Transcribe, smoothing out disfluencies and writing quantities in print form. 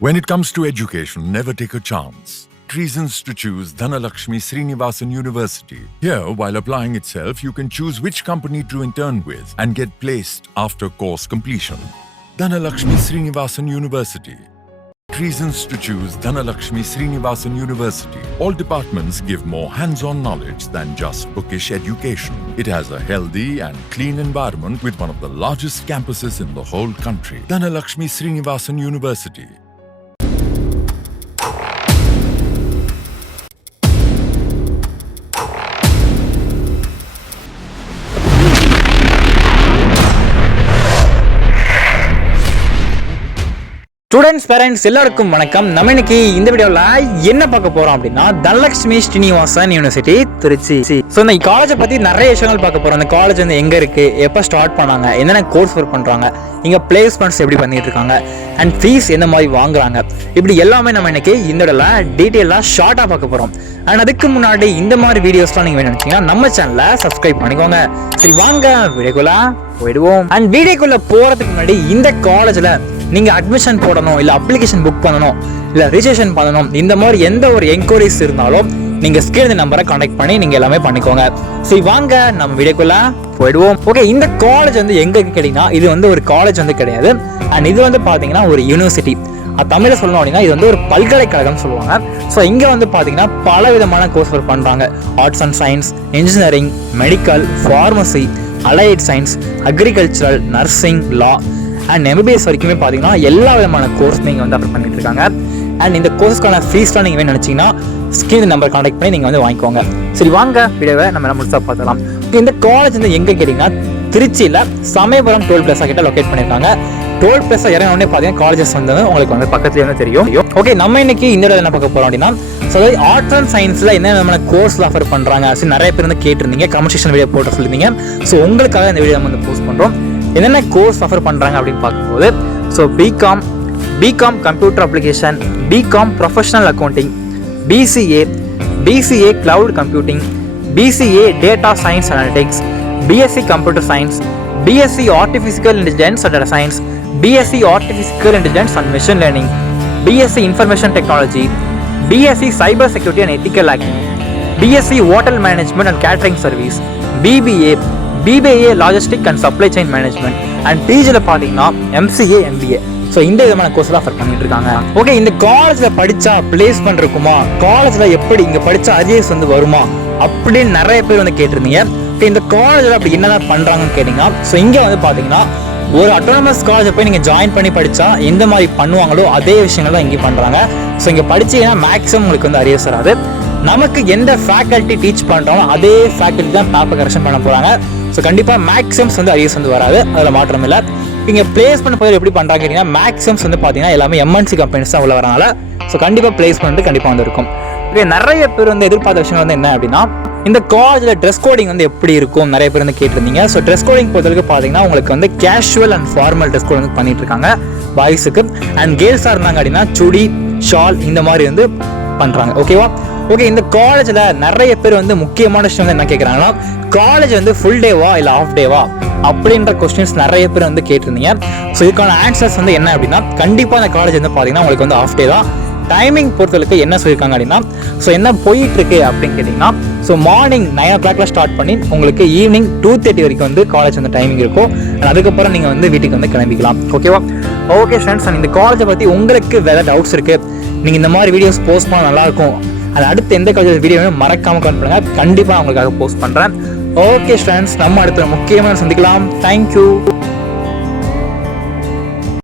When it comes to education, never take a chance. Reasons to choose Dhanalakshmi Srinivasan University. Here, while applying itself, you can choose which company to intern with and get placed after course completion. Dhanalakshmi Srinivasan University. Reasons to choose Dhanalakshmi Srinivasan University. All departments give more hands-on knowledge than just bookish education. It has a healthy and clean environment with one of the largest campuses in the whole country. Dhanalakshmi Srinivasan University. Students, parents எல்லாருக்கும் வணக்கம். நம்ம இன்னைக்கு இந்த வீடியோல என்ன பார்க்க போறோம் அப்படின்னா தனலட்சுமி ஸ்ரீனிவாசன் யூனிவர்சிட்டி திருச்சி. ஸோ இந்த காலேஜை பத்தி நிறைய விஷயங்கள் பார்க்க போறோம். அந்த காலேஜ் வந்து எங்க இருக்கு, எப்போ ஸ்டார்ட் பண்ணாங்க, என்னென்ன கோர்ஸ் ஒர்க் பண்றாங்க, இங்க பிளேஸ்மெண்ட்ஸ் எப்படி பண்ணிட்டு இருக்காங்க, அண்ட் ஃபீஸ் எந்த மாதிரி வாங்குறாங்க, இப்படி எல்லாமே நம்ம இன்னைக்கு இந்த இடத்துல டீட்டெயிலாக ஷார்ட்டா பார்க்க போறோம். அண்ட் அதுக்கு முன்னாடி இந்த மாதிரி வீடியோஸ்லாம் நீங்க வேணும் நினைச்சீங்கன்னா நம்ம சேனலை சப்ஸ்கிரைப் பண்ணிக்கோங்க. சரி, வாங்க வீடியோக்குள்ள போயிடுவோம். அண்ட் வீடியோக்குள்ள போறதுக்கு முன்னாடி இந்த காலேஜ்ல நீங்க அட்மிஷன் போடணும், இல்ல அப்ளிகேஷன் புக் பண்ணணும், இல்ல ரிஜிஸ்ட்ரேஷன் பண்ணணும், இந்த மாதிரி எந்த ஒரு என்கொயரிஸ் இருந்தாலும் நீங்க ஸ்கிரீன் நம்பரை கான்டாக்ட் பண்ணி நீங்க எல்லாமே பண்ணிக்கோங்க. சரி, வாங்க நம்ம வீடியோக்குள்ள போயிடுவோம். ஓகே, இந்த காலேஜ் வந்து எங்க கேட்டீங்கன்னா இது வந்து ஒரு காலேஜ் வந்து கிடையாது. அண்ட் இது வந்து பாத்தீங்கன்னா ஒரு யூனிவர்சிட்டி. தமிழ சொல்லணும் அப்படின்னா இது வந்து ஒரு பல்கலைக்கழகம் சொல்லுவாங்க. ஸோ இங்கே வந்து பார்த்தீங்கன்னா பல விதமான கோர்ஸ் ஒர்க் பண்ணுறாங்க. Arts and science, engineering, medical, pharmacy, allied science, agricultural, nursing, law and MBBS வரைக்குமே பார்த்தீங்கன்னா எல்லா விதமான கோர்ஸ் நீங்கள் வந்து அப்ளை பண்ணிட்டு இருக்காங்க. அண்ட் இந்த கோர்ஸ்க்கான ஃபீஸ்லாம் நீங்கள் வேணும் நினச்சிங்கன்னா ஸ்கிரீன் நம்பர் கான்டாக்ட் பண்ணி நீங்கள் வந்து வாங்கிக்கோங்க. சரி, வாங்க வீடியோவை நம்ம முடிச்சா பார்த்துக்கலாம். இந்த காலேஜ் வந்து எங்கே கேட்டிங்கன்னா திருச்சியில் சமயபுரம் டோல் பிளாஸா கிட்ட லொக்கேட் பண்ணியிருக்காங்க. டோல் பிளாஸா இறங்கினோடனே பார்த்தீங்கன்னா காலேஜஸ் வந்து உங்களுக்கு வந்து பக்கத்துலேயே வந்து தெரியும். ஓகே, நம்ம இன்னைக்கு இந்த இடத்துல என்ன பார்க்க போகிறோம் அப்படின்னா, ஸோ ஆர்ட்ஸ் அண்ட் சயின்ஸில் என்ன விதமான கோர்ஸ் ஆஃபர் பண்ணுறாங்க அப்படின்னு நிறைய பேர் வந்து கேட்டிருந்தீங்க, கமெண்ட் வீடியோ போட்டு சொல்லியிருந்தீங்க. ஸோ உங்களுக்காக இந்த வீடியோ நம்ம வந்து போஸ்ட் பண்ணுறோம். என்னென்ன கோர்ஸ் ஆஃபர் பண்ணுறாங்க அப்படின்னு பார்க்கும்போது, so BCom computer application, BCom professional accounting, BCA cloud computing, BCA data science analytics, BSc computer science, BSc artificial intelligence and data science, BSc artificial intelligence and machine learning, BSc information technology, BSc cyber security and ethical hacking, BSc hotel management and catering service, BBA logistic and supply chain management, and பிஜியில் பார்த்தீங்கன்னா MCA, MBA. So இந்த விதமான course offer பண்ணிட்டு இருக்காங்க. Okay, இந்த காலேஜில் படித்தா placement இருக்குமா, காலேஜில் எப்படி இங்கே படித்தா அரியர்ஸ் வந்து வருமா அப்படின்னு நிறைய பேர் வந்து கேட்டிருந்தீங்க. இந்த காலேஜில் அப்படி என்னதான் பண்ணுறாங்கன்னு கேட்டிங்கன்னா, ஸோ இங்கே வந்து பார்த்தீங்கன்னா ஒரு அட்டானமஸ் காலேஜை போய் நீங்கள் ஜாயின் பண்ணி படித்தா எந்த மாதிரி பண்ணுவாங்களோ அதே விஷயங்கள் தான் இங்கே பண்ணுறாங்க. ஸோ இங்கே படிச்சீங்கன்னா மேக்ஸிமம் உங்களுக்கு வந்து அரியர்ஸ் வராது. நமக்கு எந்த ஃபேக்கல்ட்டி டீச் பண்ணுறாங்களோ அதே ஃபேக்கல்ட்டி தான் பேப்பர் கரெக்ஷன் பண்ண போகிறாங்க. ஸோ கண்டிப்பாக மேக்ஸிமம்ஸ் வந்து அரியர்ஸ் வந்து வராது, அதில் மாற்றம் இல்லை. இங்கே பிளேஸ்மெண்ட் போய் எப்படி பண்ணுறாங்க கேட்டிங்கன்னா, மேக்ஸிமம்ஸ் வந்து பார்த்தீங்கன்னா எல்லாமே எம்என்சி கம்பெனிஸ் தான் உள்ள வரனால ஸோ கண்டிப்பாக பிளேஸ்மெண்ட் கண்டிப்பாக வந்து இருக்கும். ஓகே, நிறைய பேர் வந்து எதிர்பார்த்த விஷயம் வந்து என்ன அப்படின்னா, இந்த காலேஜில் ட்ரெஸ் கோடிங் வந்து எப்படி இருக்கும் நிறைய பேர் வந்து கேட்டிருந்தீங்க. ஸோ ட்ரெஸ் கோடிங் பொறுத்தவரைக்கும் பார்த்தீங்கன்னா உங்களுக்கு வந்து casual and formal dress code வந்து பண்ணிட்டு இருக்காங்க பாய்ஸுக்கு. அண்ட் கேர்ள்ஸாக இருந்தாங்க அப்படின்னா சுடி, ஷால் இந்த மாதிரி வந்து பண்ணுறாங்க. ஓகேவா? ஓகே, இந்த காலேஜில் நிறைய பேர் வந்து முக்கியமான விஷயம் வந்து என்ன கேட்குறாங்கன்னா, காலேஜ் வந்து ஃபுல் டேவா இல்லை ஆஃப் டேவா அப்படின்ற கொஸ்டின்ஸ் நிறைய பேர் வந்து கேட்டிருந்தீங்க. ஸோ இதுக்கான ஆன்சர்ஸ் வந்து என்ன அப்படின்னா, கண்டிப்பாக இந்த காலேஜ் வந்து பார்த்தீங்கன்னா உங்களுக்கு வந்து ஆஃப் டே தான். டைமிங் பொறுத்தவரைக்கு என்ன சொல்லியிருக்காங்க அப்படின்னா, ஸோ என்ன போயிட்டு இருக்கு அப்படின்னு கேட்டிங்கன்னா, ஸோ மார்னிங் 9 o'clock ஸ்டார்ட் பண்ணி உங்களுக்கு ஈவினிங் 2:30 வரைக்கும் வந்து காலேஜ் வந்து டைமிங் இருக்கும். அதுக்கப்புறம் நீங்கள் வந்து வீட்டுக்கு வந்து கிளம்பிக்கலாம். ஓகேவா? ஓகே ஃப்ரெண்ட்ஸ், இந்த காலேஜை பற்றி உங்களுக்கு வேறு டவுட்ஸ் இருக்குது, நீங்கள் இந்த மாதிரி வீடியோஸ் போஸ்ட் பண்ணால் நல்லாயிருக்கும், அது அடுத்து எந்த காலேஜ் வீடியோ மறக்காமல் கமெண்ட் பண்ணுங்கள், கண்டிப்பாக உங்களுக்காக போஸ்ட் பண்ணுறேன். ஓகே ஃப்ரெண்ட்ஸ், நம்ம அடுத்த முக்கியமாக சந்திக்கலாம். தேங்க்யூ.